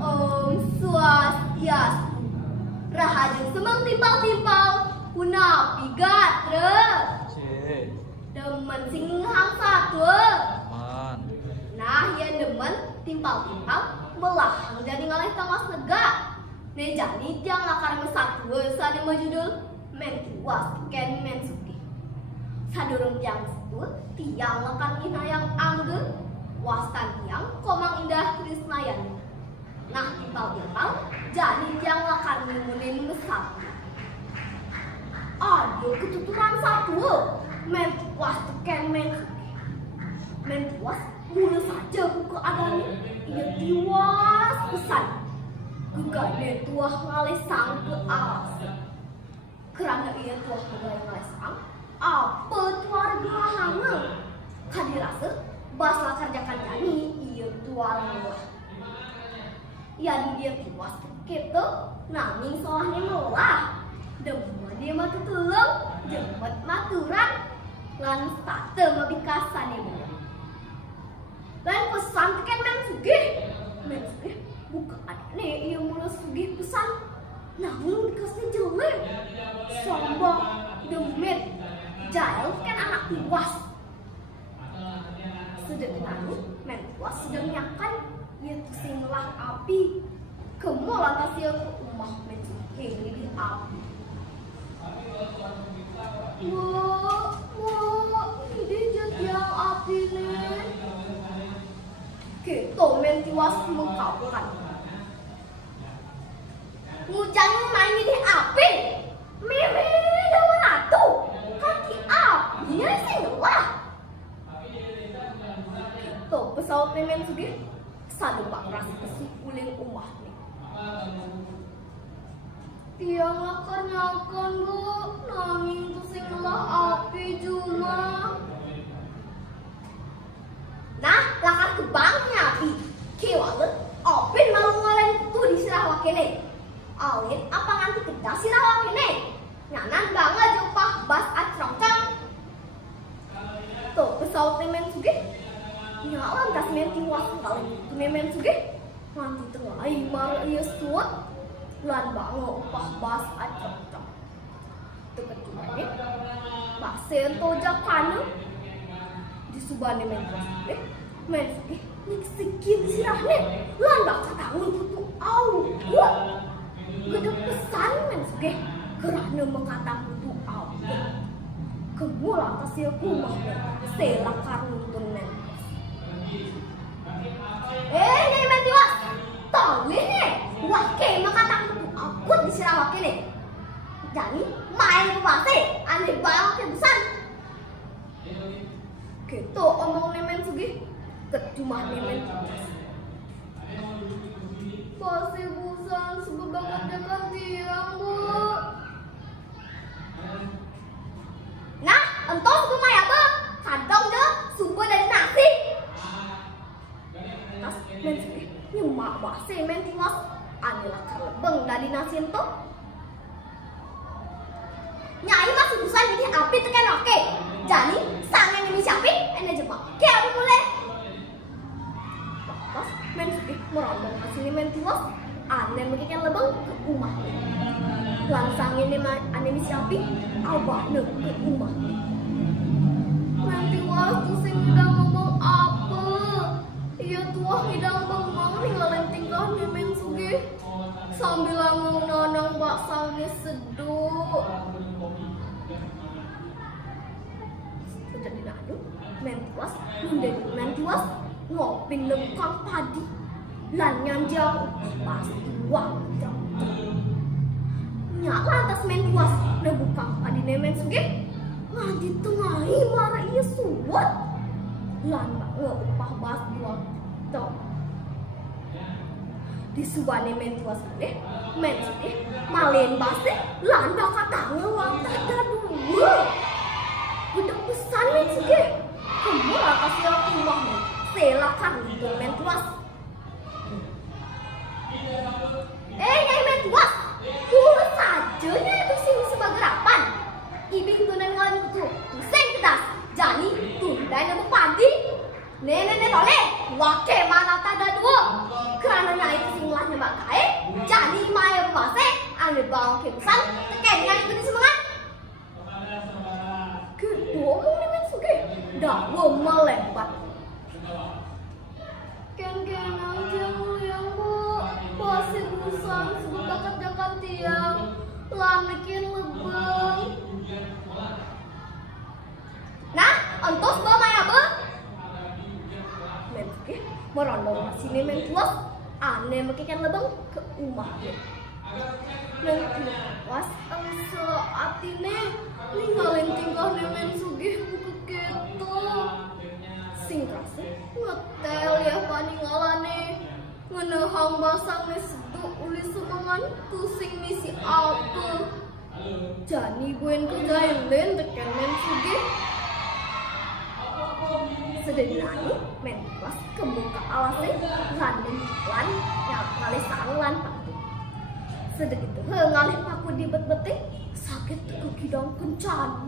Om Swastiastu. Rahayu semang timpal-timpal, punapi gatre. Demen singhang satu. Nah, ya demen timpal-timpal belahang jadi ngalih tamas negak. Ne jadi tiang lakar satu sane majudul mentiwas ken mensuki. Sadurung tiang sebut tiang lakar inayang angge wastan tiang komang indah krisnayan. Nah, timpal-timpal jadi tiang lakar nemunin besar. Aduh, ketuturan satu mentiwas ken mensuki. Mentiwas mulai saja buka adanya ia tiwas pesan gegane tuah ngalesang ke alas kerana ia tuah gegane ngalesang apa keluarga hanga kadirasa baslah kerjakan jani ia tuar muah yang dia tiwas gitu nanging solahnya melah demam dia matu tulung jemput maturan lan state mabikasan ya dan pesan teken mensugih buka adane ia mulai sugih pesan namun dikasih jelek sombong demit jahil kan anak tiwas sedang mentuas sedang nyakan ia tusimlah api kemu lantas ia ke umah mensugih di api ini jadi yang api nih gitu mentiwas mengkaukan ngujang main di api mimi daun ratu kaki api ya sih lah gitu pesawat memen sugih sadu pak ras besi uling umah nih tiang lakar nyakan bu nanging tusing lah api cuma nah lakar kebangnya api kiwalet opin malu ngalen tuh di sirah wakene awin apa nganti kedah sirah wakene nyanan banget jempah bas acrongcang tuh pesawat memen sugih nyalan kas menti was kali itu memen sugih nganti tengah mar iya suat lan bango upah bas acrongcang tuh kecuali basen tojak kanu subane men nik sikit sirahne lan bakal tahun tutu au buat gede pesan men sugih kerana mengata tutu au kemu lantas ya kumah selak karnuntun men nyai men tiwas tahu ini wake mengata tutu aku disirah wake nih jadi main ke pasti aneh banget ya pesan gitu omong nemen sugih kecumah nemen pasti busan sebebanget dengan tiang bu nah entos kumah ya tuh kantong deh subuh dari nasi tas men sugih nyemak basi men tiwas anilah kelebeng dari nasi entok nyai masih busan jadi api tekan oke jadi sangen ini siapa ini jebak kayak apa mulai pas men sugih merondong asini men tiwas aneh mekikan lebeng ke rumah langsang ini aneh siapa abah ke rumah men tiwas tuh sing hidang ngomong apa iya tuah hidang bengong ninggalin tingkah nih men sugih sambil ngomong nonong bak sangi seduh jadi nado mentiwas mentiwas ngopin lengkang padi lan nyanjang pasti uang nyak lantas mentiwas nebukang padi nemen sugih ngadi tengahi marah iya suwat lan upah bas uang tau di subane mentiwas sugih men sugih malen basi lan bakal tangan tada dua udah pesan men sugih kamu lah kasih aku uang silakan itu men tuas nyai men tuas dulu saja nya itu sini sebagai rapan ibing tunan ngalamin itu pusing kedas jani tundai nama padi nenek tole wake mana tada dua kerana nyai itu singlah kae jadi maya pase ane bang kemsan teken ngai gini semangat gitu omong nih men suge dah melebat ken aja yang bu pasti busang sebut dekat tiang lan bikin lebeng nah ontos bawa maya apa men suge merondong sini men tuas aneh makikan lebang ke umahnya nanti pas angsa atine ninggalin tingkah nemen sugih buku keto sing rasa ngetel ya paninggalane ngenehang basang nesedu uli semangan tusing misi apa jani buen kejailin teken men sugih sederhana men pas kemuka alasnya random lan yang ngalih sanglan paku sedek itu ngalih paku di bet-betik sakit ke kidang kencana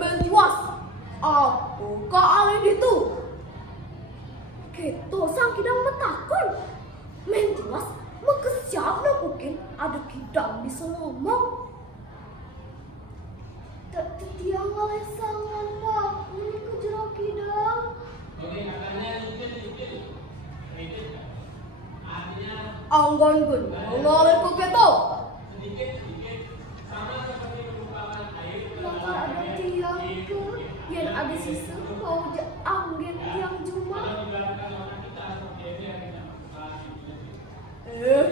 men tiwas apa ka alih itu gitu sang kidang metakon men tiwas makesiap na mungkin ada kidang bisa ngomong tiang oleh sangan paku ni ke jeruk kidang. Anggon gun, ngoleh ku keto. Lakar ada tiang ke, yang ada sisa kau angin tiang cuma.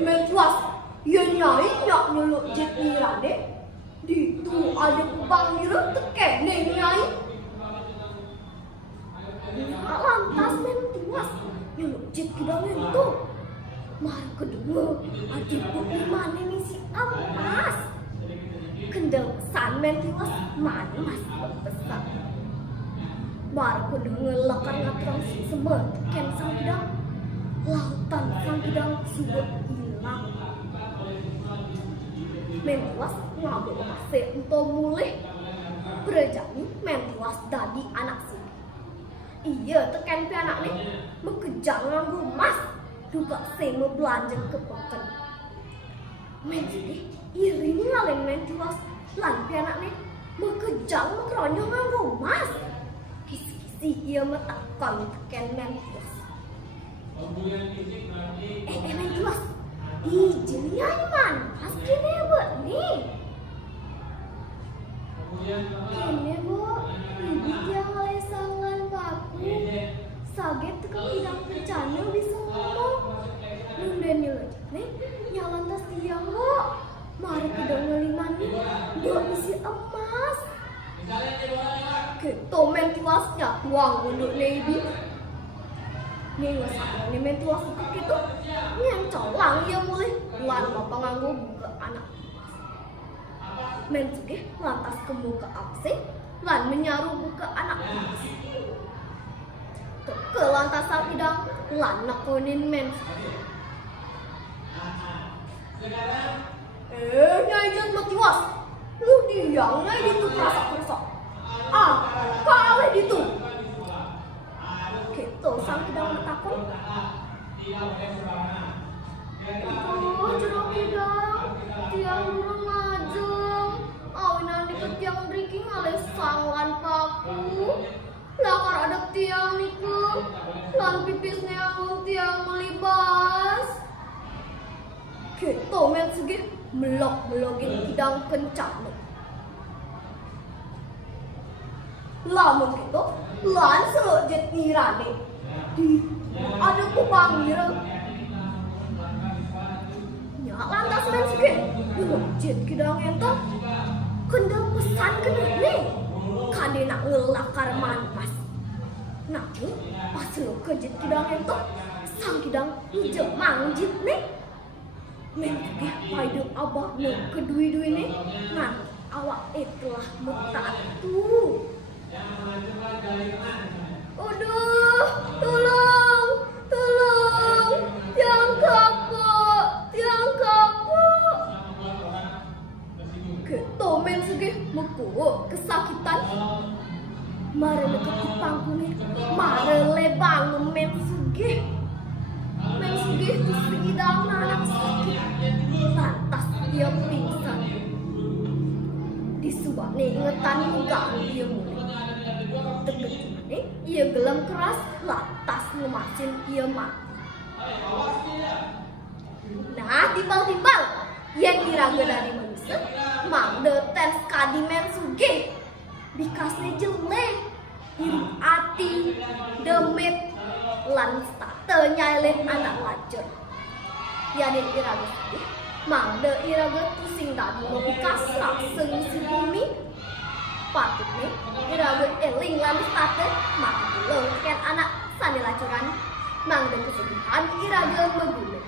Metwas, yang nyai nyak nyeluk jet nirade. Di tu ada kubang nira teken nyai. Lantas men tuas nyeluk jet kidang itu. Mari kedua adik putih mana misi emas. Kendel pesan men tuas mana mas besar. Mari kedua lekar ngatrang semua teken sang kidang. Lautan sang kidang sudah hilang. Mentuas ngabuk kasih untuk mulai berjani mentuas dari anak sih. Iya tekan pi anak ni bekejang nganggo mas duga sing belanja ke peken. Menjadi iri ngalen mentuas lan pi anak ni bekejang mekronyong nganggo mas. Kisi-kisi iya metakon tekan mentuas. Mentuas izinnya iman, pasti nih bu nih. Ini bu, ibu yang oleh sangan paku, saget ke bidang kencana bisa ngomong. Nunden nih, nyalan tas tiang bu, mari kita ngeliman nih, buat misi emas. Kita main tiwasnya, uang untuk lady. Nih nggak nih main tiwas itu. Yang colang ya mulai lan bapak nganggo buka anak men sugih lantas kemuka abse lan menyaru buka anak ke lantas kidang lan nekonin men nyai jet matiwas lu diang nyai itu kerasa kali itu gitu sang kidang metakon oh jeruk kidang tiang burung ngajeng awinan deket tiang beriking oleh sanglan paku lakar ada tiang niku lan pipisnya ang tiang melibas gitu men segit melok-melogin kidang kencana lamun gitu lan seluk jet nirane di ada kupang nira lantas men segit jet kidang ento kendal pesan kena nih kade nak ngelakar manpas nah pas lo ke jet kidang ento sang kidang hijau mangjit nih men segit payung abah lo kedui-dui nih nah awak telah metatu aduh tolong tiang kapok gitu men segih meku kesakitan mare leket panggungnya mare lebang anu men sugih tu sidang anak sakit lantas ia pingsan disubane ingetan ugang ia mulai tegetane ia gelam keras lantas ngemasin ia mati. Nah timbal-timbal yang diraga dari manusia mangde ten skadi men sugih bikasnya jelek iri ati demit lan state nyailen anak lacur ya di iraga sugih mangde iraga pusing tadi mau bikas langsung si bumi patutnya iraga eling lan state mati dulu kan anak sani lacuran mangde kesedihan iraga megule